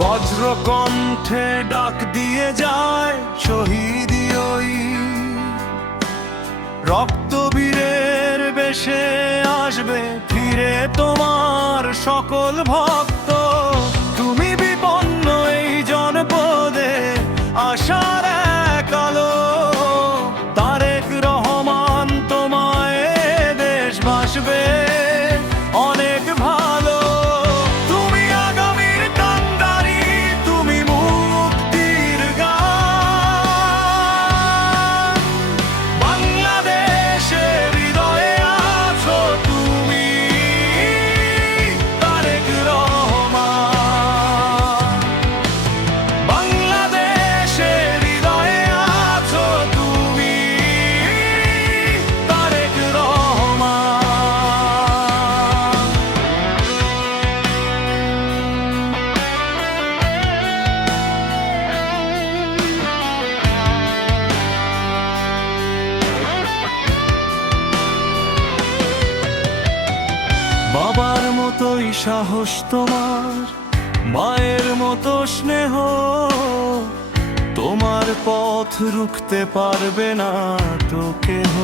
বজ্র কণ্ঠে ডাক দিয়ে যায় শহীদি ওই রক্তবীরের বেশে আসবে ফিরে তোমার সকল ভক্ত। তুমি বিপন্ন এই জনপদে আশার এক আলো। তারেক রহমান তোমায় দেশবাসবে অনেক ভালো। তুমি আগামীর কান্ডারি, তুমি মুক্তির গান। বাংলাদেশের হৃদয়ে আছো তুমি, তারেক রহমান। বাংলাদেশের হৃদয়ে আছো তুমি, তারেক রহমান। বাবার মতোই সাহস তোমার, মায়ের মতো স্নেহ। তোমার পথ রুখতে পারবে না তো কেহ।